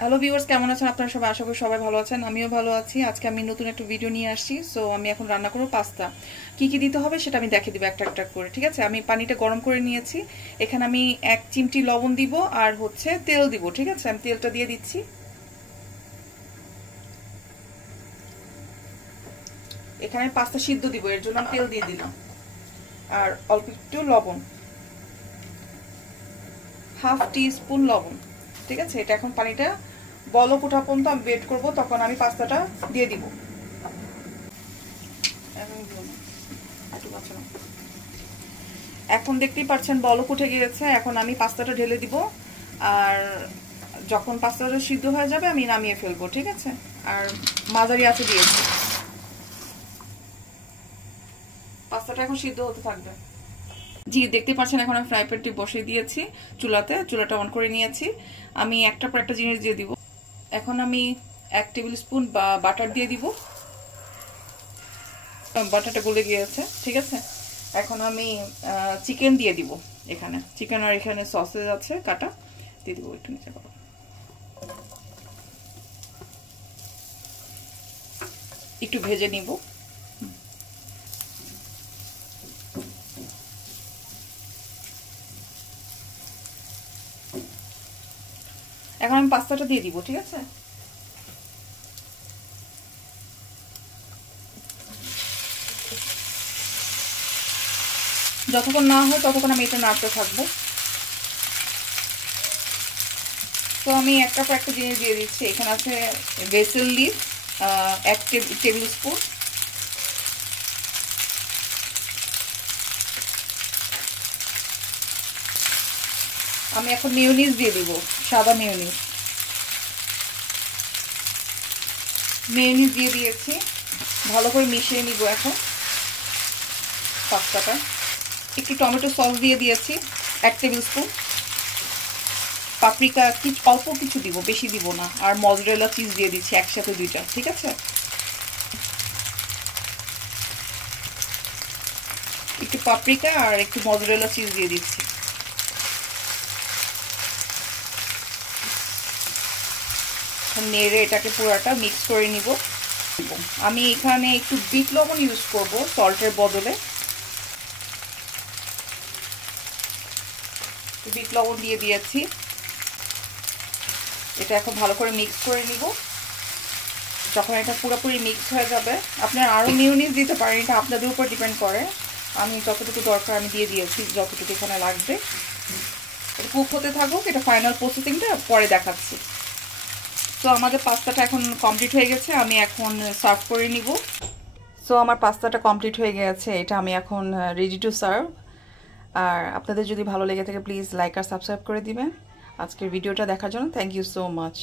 Hello viewers, কেমন আছেন আপনারা সবাই? আশা করি সবাই ভালো আছেন, আমিও ভালো আছি। আজকে আমি নতুন একটা ভিডিও নিয়ে আসছি। সো আমি এখন রান্না করব পাস্তা। কি কি দিতে হবে সেটা আমি দেখিয়ে দিব একটা একটা করে, ঠিক আছে? আমি পানিটা গরম করে নিয়েছি। এখানে আমি 1 চিমটি লবণ দিব আর হচ্ছে তেল দিব, ঠিক আছে? আমি তেলটা দিয়ে দিচ্ছি। এখানে পাস্তা সিদ্ধ দিব, এর জন্য আমি তেল দিয়ে দিলাম। আর অল্প একটু লবণ, 1/2 টিস্পুন লবণ, ঠিক আছে? এটা এখন পানিটা বলক ওঠা পর্যন্ত আমি ওয়েট করব, তখন আমি পাস্তাটা দিয়ে দিব। এখন দেখতেই পাচ্ছেন বলক উঠে গিয়েছে। এখন আমি পাস্তাটা ঢেলে দিব, আর যখন পাস্তাটা সিদ্ধ হয়ে যাবে আমি নামিয়ে ফেলবো, ঠিক আছে? আর মাঝারি আঁচে দিয়েছি। পাস্তাটা এখন সিদ্ধ হতে থাকবে। জি, দেখতে পাচ্ছেন এখন আমি ফ্রাই প্যানটি বসিয়ে দিয়েছি চুলাতে, চুলাটা অন করে নিয়েছি। আমি একটার পর একটা জিনিস দিয়ে দিব। এখন আমি 1 টেবিল স্পুন বাটার দিয়ে দিব। বাটারটা গলে গিয়েছে, ঠিক আছে? এখন আমি চিকেন দিয়ে দিব। এখানে চিকেন আর এখানে সসেজ আছে কাটা, দিয়ে দিব। একটু নিচে করো, একটু ভেজে নিব। এখন আমি পাস্তাটা দিয়ে দিব, ঠিক আছে? যতক্ষণ না হয় ততক্ষণ আমি এটা নাড়তে থাকবো। তো আমি একটা পর একটা জিনিস দিয়ে দিচ্ছি। এখানে আছে বেসিল লিভ 1 টেবিল স্পুন, আমি এখন মিউনিস দিয়ে দিব, সাদা মিউনিস। মিউনিস দিয়ে দিয়েছি, ভালো করে মিশিয়ে নিব এখন পাস্তাটা। একটু টমেটো সস দিয়ে দিয়েছি 1 টেবিল স্পুন। পাপরিকা অল্প কিছু দিব, বেশি দিব না। আর মজরেলা চিজ দিয়ে দিচ্ছি একসাথে 2টা, ঠিক আছে? একটু পাপরিকা আর একটু মজরেলা চিজ দিয়ে দিচ্ছি। নেড়ে এটাকে পুরাটা মিক্স করে নিব। আমি এখানে একটু বিট লবণ ইউজ করব সল্টের বদলে। বিট লবণ দিয়ে দিয়েছি। এটা এখন ভালো করে মিক্স করে নিব। যখন এটা পুরোপুরি মিক্স হয়ে যাবে, আপনারা আরও মিউনিস দিতে পারেন, এটা আপনাদের উপর ডিপেন্ড করে। আমি যতটুকু দরকার আমি দিয়ে দিয়েছি, যতটুকু এখানে লাগবে। এটা কুক হতে থাকুক, এটা ফাইনাল প্রসেসিংটা পরে দেখাচ্ছি। তো আমাদের পাস্তাটা এখন কমপ্লিট হয়ে গেছে, আমি এখন সার্ভ করে নিব। সো আমার পাস্তাটা কমপ্লিট হয়ে গেছে, এটা আমি এখন রেডি টু সার্ভ। আর আপনাদের যদি ভালো লেগে থাকে প্লিজ লাইক আর সাবস্ক্রাইব করে দিবেন। আজকের ভিডিওটা দেখার জন্য থ্যাংক ইউ সো মাচ।